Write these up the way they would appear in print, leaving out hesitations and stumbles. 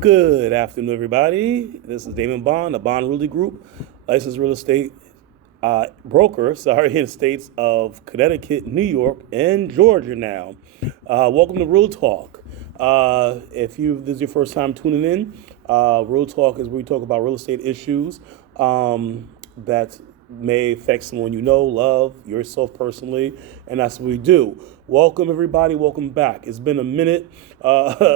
Good afternoon, everybody. This is Damon Bond, the Bond Realty Group, licensed real estate broker, in the states of Connecticut, New York, and Georgia now. Welcome to Real Talk. If this is your first time tuning in, Real Talk is where we talk about real estate issues that may affect someone you know, love, yourself personally, and that's what we do. Welcome, everybody. Welcome back. It's been a minute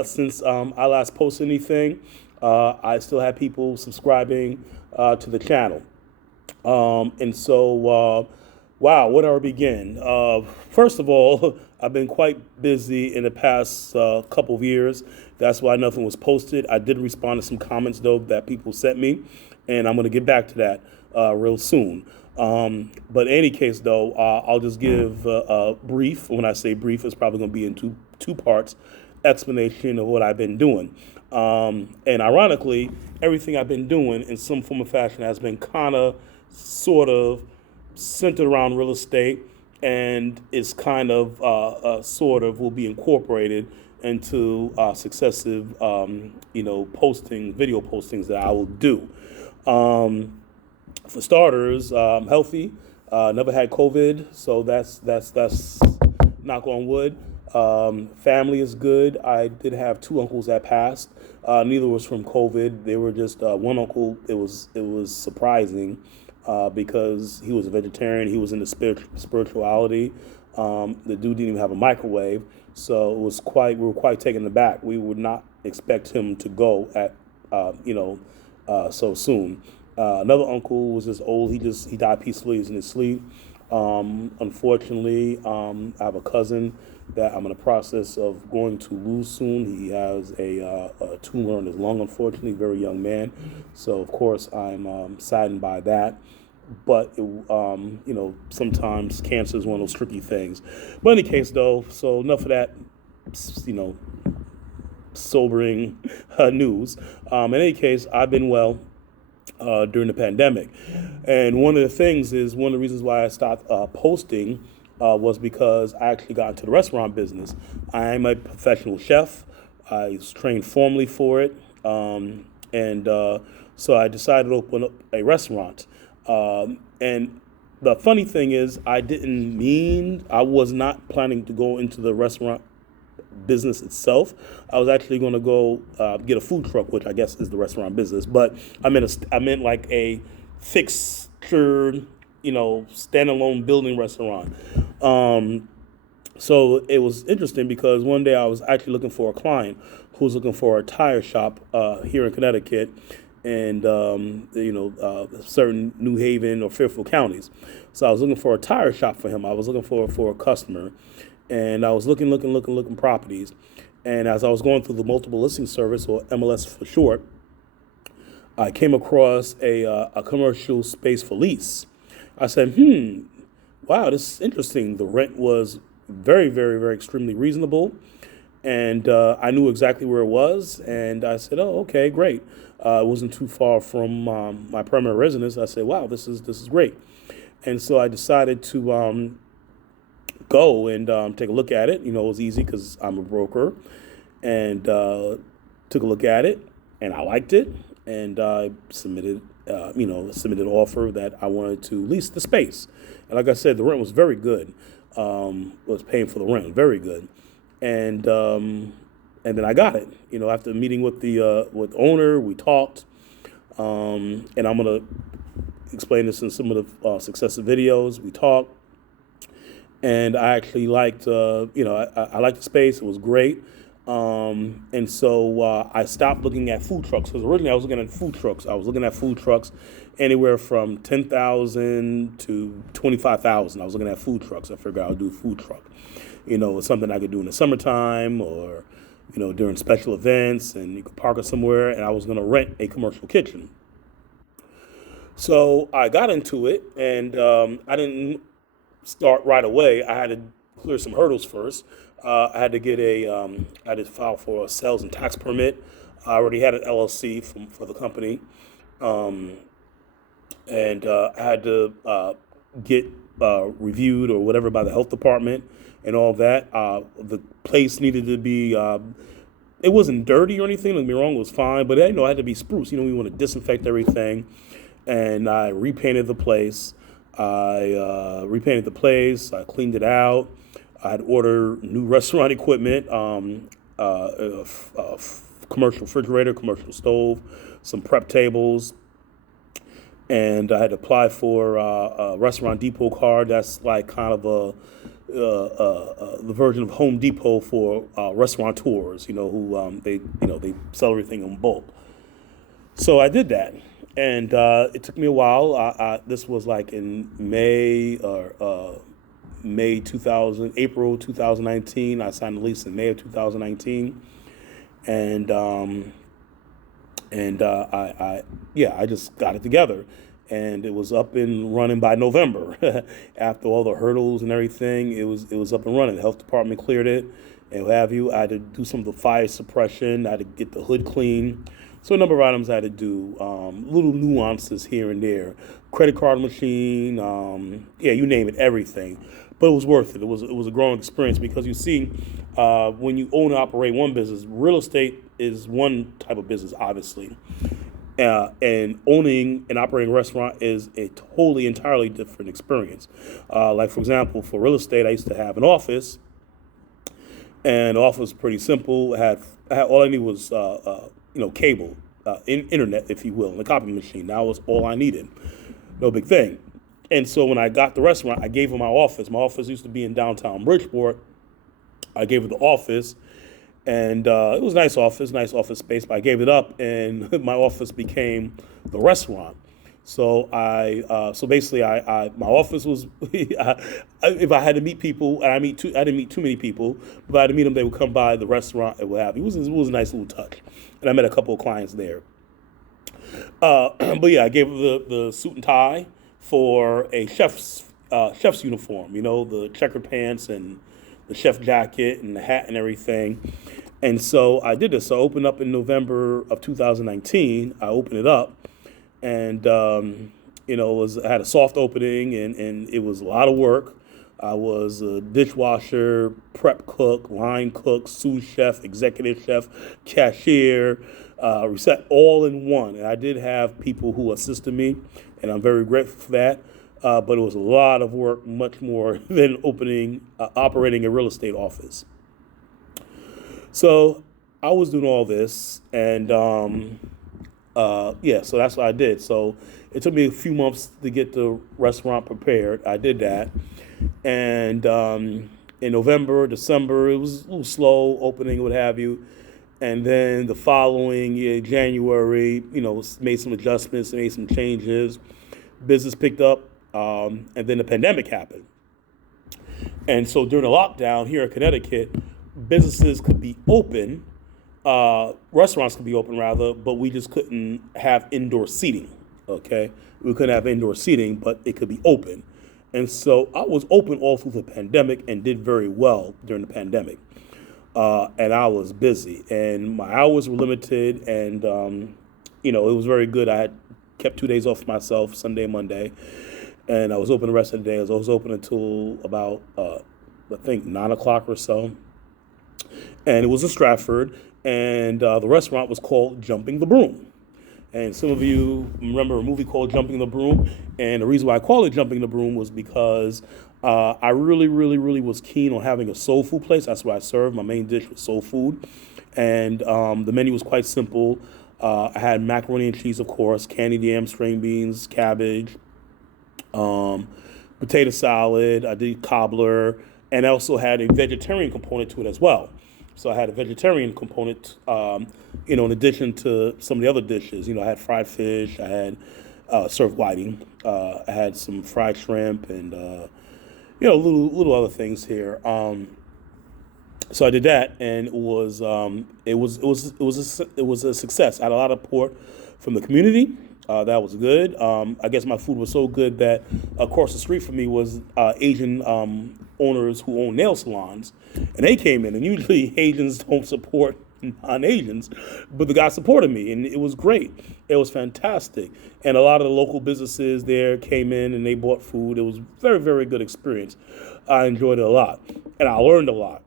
since I last posted anything. I still have people subscribing to the channel. Wow, where do I begin? First of all, I've been quite busy in the past couple of years. That's why nothing was posted. I did respond to some comments, though, that people sent me, and I'm going to get back to that real soon. But in any case, though, I'll just give a brief. When I say brief, it's probably going to be in two parts explanation of what I've been doing. And ironically, everything I've been doing in some form or fashion has been kind of, sort of, centered around real estate, and is kind of, sort of, will be incorporated into successive, video postings that I will do. For starters, I'm healthy. Never had COVID, so that's knock on wood. Family is good. I did have two uncles that passed. Neither was from COVID. They were just one uncle. It was surprising because he was a vegetarian. He was into spirituality. The dude didn't even have a microwave, so we were quite taken aback. We would not expect him to go at so soon. Another uncle was just old. He died peacefully. He's in his sleep. Unfortunately, I have a cousin that I'm in the process of going to lose soon. He has a tumor in his lung, unfortunately, very young man. So, of course, I'm saddened by that. But, sometimes cancer is one of those tricky things. But in any case, though, so enough of that, sobering news. In any case, I've been well during the pandemic. And one of the reasons why I stopped posting was because I actually got into the restaurant business. I am a professional chef. I was trained formally for it. So I decided to open up a restaurant. And the funny thing is, I was not planning to go into the restaurant business itself. I was actually going to go get a food truck, which I guess is the restaurant business. But I meant like a fixture, standalone building restaurant. So it was interesting because one day I was actually looking for a client who was looking for a tire shop here in Connecticut, and certain New Haven or Fairfield counties. So I was looking for a tire shop for him. I was looking for a customer. And I was looking properties. And as I was going through the multiple listing service, or MLS for short, I came across a commercial space for lease. I said, wow, this is interesting. The rent was very, very, very extremely reasonable. And I knew exactly where it was. And I said, oh, okay, great. It wasn't too far from my primary residence. I said, wow, this is great. And so I decided to go and take a look at it. It was easy because I'm a broker, and took a look at it, and I liked it, and I submitted an offer that I wanted to lease the space. And like I said, the rent was very good. Was paying for the rent, very good, and then I got it. After meeting with the owner, we talked, and I'm gonna explain this in some of the successive videos. We talked. And I actually liked, I liked the space. It was great. And so I stopped looking at food trucks, because originally I was looking at food trucks. I was looking at food trucks anywhere from 10,000 to 25,000. I was looking at food trucks. I figured I would do a food truck. It's something I could do in the summertime, or, during special events, and you could park it somewhere. And I was going to rent a commercial kitchen. So I got into it, and I didn't start right away. I had to clear some hurdles first. I had to file for a sales and tax permit. I already had an LLC for the company, and I had to get reviewed or whatever by the health department and all that. The place needed to be it wasn't dirty or anything. Don't get me wrong, it was fine, but I had to be spruce. We want to disinfect everything, and I repainted the place. I cleaned it out. I'd order new restaurant equipment, commercial refrigerator, commercial stove, some prep tables, and I had to apply for a Restaurant Depot card. That's like kind of the version of Home Depot for restaurateurs. Who they sell everything in bulk. So I did that, and it took me a while. This was like in April 2019. I signed the lease in May of 2019, and I just got it together, and it was up and running by November. After all the hurdles and everything, it was up and running. The health department cleared it, and what have you. I had to do some of the fire suppression. I had to get the hood clean. So a number of items I had to do, little nuances here and there. Credit card machine, you name it, everything. But it was worth it. It was a growing experience because you see, when you own and operate one business, real estate is one type of business, obviously. And owning and operating a restaurant is a totally, entirely different experience. Like, for example, for real estate, I used to have an office, and the office was pretty simple. I had all I needed was cable, internet, if you will, and a copy machine. That was all I needed. No big thing. And so when I got the restaurant, I gave her my office. My office used to be in downtown Bridgeport. I gave her the office, and it was a nice office space, but I gave it up, and my office became the restaurant. So basically, my office was, if I had to meet people, and I didn't meet too many people, but if I had to meet them, they would come by the restaurant and what have you. It was a nice little touch, and I met a couple of clients there. But yeah, I gave the suit and tie for a chef's uniform. The checkered pants and the chef jacket and the hat and everything. And so I did this. So I opened up in November of 2019. I opened it up, and I had a soft opening, and it was a lot of work. I was a dishwasher, prep cook, line cook, sous chef, executive chef, cashier, reset all in one. And I did have people who assisted me, and I'm very grateful for that. But it was a lot of work, much more than operating a real estate office. So I was doing all this, and so that's what I did. So it took me a few months to get the restaurant prepared. I did that, and in November, December, it was a little slow opening, what have you. And then the following year, January, made some adjustments, made some changes. Business picked up, and then the pandemic happened. And so during the lockdown here in Connecticut, businesses could be open, restaurants could be open rather, but we just couldn't have indoor seating, okay? We couldn't have indoor seating, but it could be open. And so I was open all through the pandemic and did very well during the pandemic. And I was busy, and my hours were limited, and, it was very good. I had kept 2 days off myself, Sunday and Monday, and I was open the rest of the day. I was open until about, 9 o'clock or so. And it was in Stratford, and the restaurant was called Jumping the Broom. And some of you remember a movie called Jumping the Broom, and the reason why I call it Jumping the Broom was because I really, really, really was keen on having a soul food place. That's what I served. My main dish was soul food, and the menu was quite simple. I had macaroni and cheese, of course, candied yams, string beans, cabbage, potato salad. I did cobbler, and I also had a vegetarian component to it as well. So I had a vegetarian component, in addition to some of the other dishes. I had fried fish, I had surf whiting, I had some fried shrimp, and little other things here. So I did that, and it was a success. I had a lot of support from the community. That was good. I guess my food was so good that across the street from me was Asian owners who own nail salons, and they came in. And usually Asians don't support non-Asians, but the guy supported me, and it was great. It was fantastic. And a lot of the local businesses there came in, and they bought food. It was a very, very good experience. I enjoyed it a lot, and I learned a lot.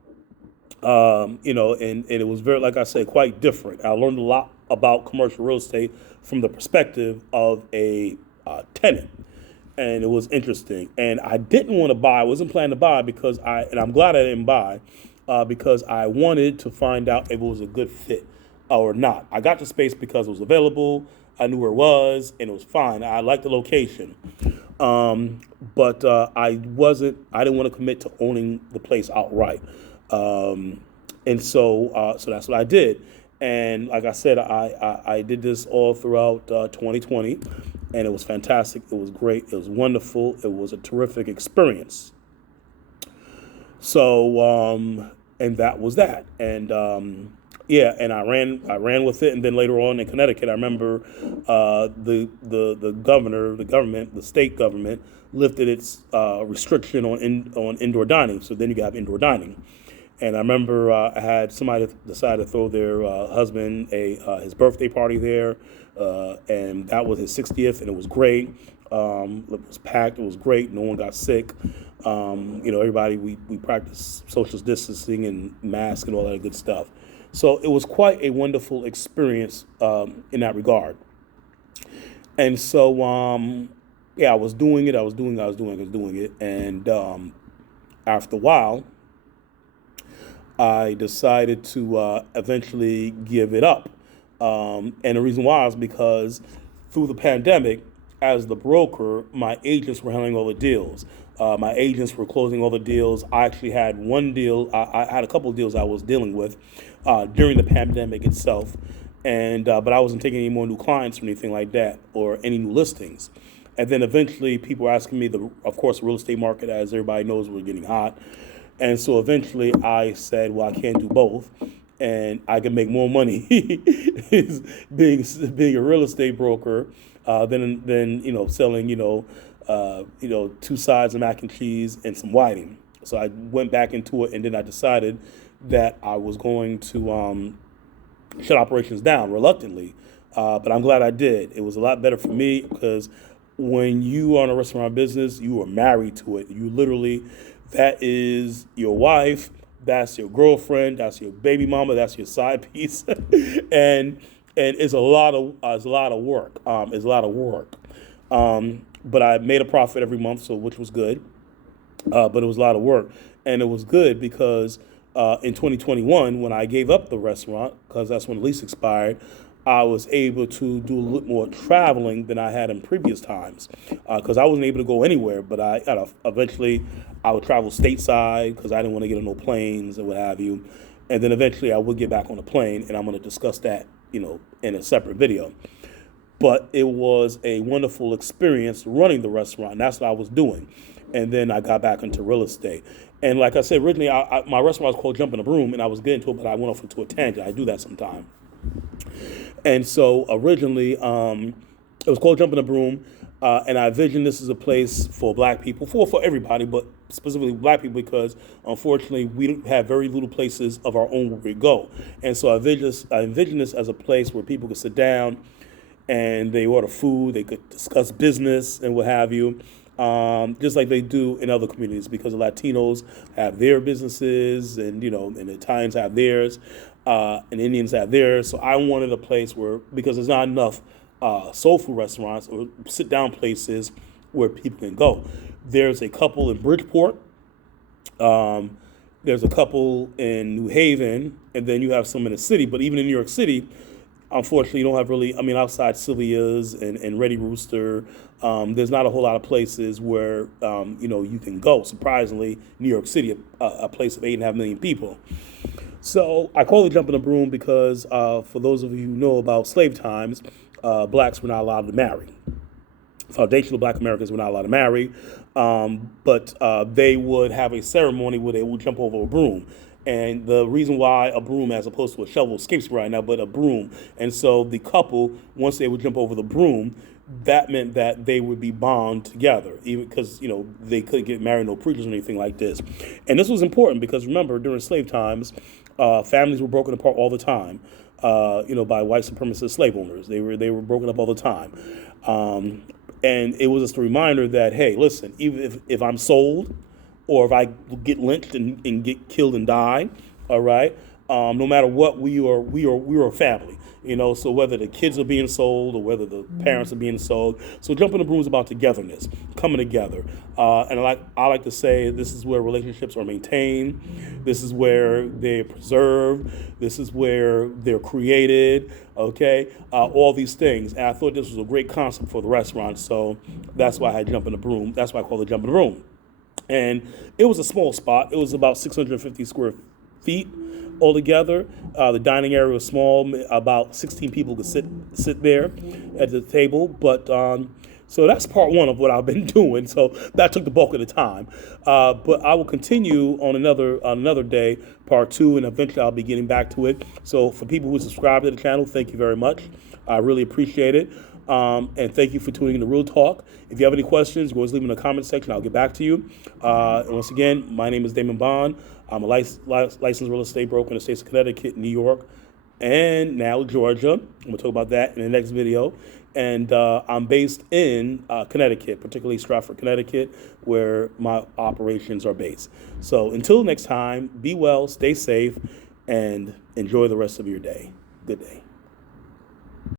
and it was very, like I said, quite different. I learned a lot about commercial real estate from the perspective of a tenant, and it was interesting. And I didn't want to buy. I wasn't planning to buy and I'm glad I didn't buy, because I wanted to find out if it was a good fit or not. I got the space because it was available. I knew where it was, and it was fine. I liked the location. But I wasn't. I didn't want to commit to owning the place outright, and so that's what I did. And like I said, I did this all throughout 2020, and it was fantastic. It was great. It was wonderful. It was a terrific experience. So and that was that. And yeah, and I ran with it. And then later on in Connecticut, I remember the government, the state government lifted its restriction on indoor dining. So then you got indoor dining. And I remember I had somebody decide to throw their husband his birthday party there, and that was his 60th, and it was great. It was packed. It was great. No one got sick. Everybody, we practiced social distancing and masks and all that good stuff. So it was quite a wonderful experience in that regard. And so, yeah, I was doing it. And after a while, I decided to eventually give it up. And the reason why is because through the pandemic, as the broker, my agents were handling all the deals. My agents were closing all the deals. I actually had one deal. I had a couple of deals I was dealing with during the pandemic itself, and but I wasn't taking any more new clients or anything like that, or any new listings. And then eventually, people were asking me. Of course, the real estate market, as everybody knows, was getting hot. And so eventually I said, well, I can't do both. And I can make more money being a real estate broker than selling, two sides of mac and cheese and some whiting. So I went back into it, and then I decided that I was going to shut operations down reluctantly. But I'm glad I did. It was a lot better for me because when you are in a restaurant business, you are married to it. You literally, that is your wife, that's your girlfriend, that's your baby mama, that's your side piece, and it's a lot of work. It's a lot of work. But I made a profit every month, so which was good. But it was a lot of work, and it was good because in 2021, when I gave up the restaurant, because that's when the lease expired, I was able to do a little more traveling than I had in previous times, because I wasn't able to go anywhere. But eventually I would travel stateside because I didn't want to get on no planes and what have you. And then eventually I would get back on a plane, and I'm going to discuss that, in a separate video. But it was a wonderful experience running the restaurant, and that's what I was doing. And then I got back into real estate. And like I said, originally my restaurant was called Jumping the Broom, and I was getting to it, but I went off into a tangent. I do that sometime. And so originally, it was called Jumping the Broom, and I envisioned this as a place for black people, for everybody, but specifically black people, because unfortunately we have very little places of our own where we go. And so I envisioned this as a place where people could sit down and they order food, they could discuss business and what have you, just like they do in other communities, because the Latinos have their businesses, and and the Italians have theirs, and Indians have theirs. So I wanted a place where, because there's not enough soul food restaurants or sit down places where people can go. There's a couple in Bridgeport. There's a couple in New Haven, and then you have some in the city. But even in New York City, unfortunately, you don't have really, outside Sylvia's and Ready Rooster, there's not a whole lot of places where, you can go. Surprisingly, New York City, a place of 8.5 million people. So I call it Jumping the Broom because for those of you who know about slave times, blacks were not allowed to marry. Foundational black Americans were not allowed to marry, but they would have a ceremony where they would jump over a broom. And the reason why a broom as opposed to a shovel escapes me right now, but a broom. And so the couple, once they would jump over the broom, that meant that they would be bound together, even because, they couldn't get married, no preachers or anything like this. And this was important because, remember, during slave times, families were broken apart all the time, by white supremacist slave owners. They were broken up all the time. And it was just a reminder that, hey, listen, even if I'm sold, or if I get lynched and get killed and die, All right. No matter what, we are a family. So whether the kids are being sold or whether the parents are being sold, so jumping the broom is about togetherness, coming together, and I like to say this is where relationships are maintained, this is where they're preserved, this is where they're created. Okay, all these things, and I thought this was a great concept for the restaurant, so that's why I had jump in the broom. That's why I call it jump in the broom. And it was a small spot. It was about 650 square feet altogether. The dining area was small. About 16 people could sit there at the table. But so that's part one of what I've been doing. So that took the bulk of the time. But I will continue on another day, part two, and eventually I'll be getting back to it. So for people who subscribe to the channel, thank you very much. I really appreciate it. And thank you for tuning in to Real Talk. If you have any questions, go leave them in the comment section. I'll get back to you. And once again, my name is Damon Bond. I'm a licensed real estate broker in the states of Connecticut, New York, and now Georgia. I'm going to talk about that in the next video. And I'm based in Connecticut, particularly Stratford, Connecticut, where my operations are based. So until next time, be well, stay safe, and enjoy the rest of your day. Good day.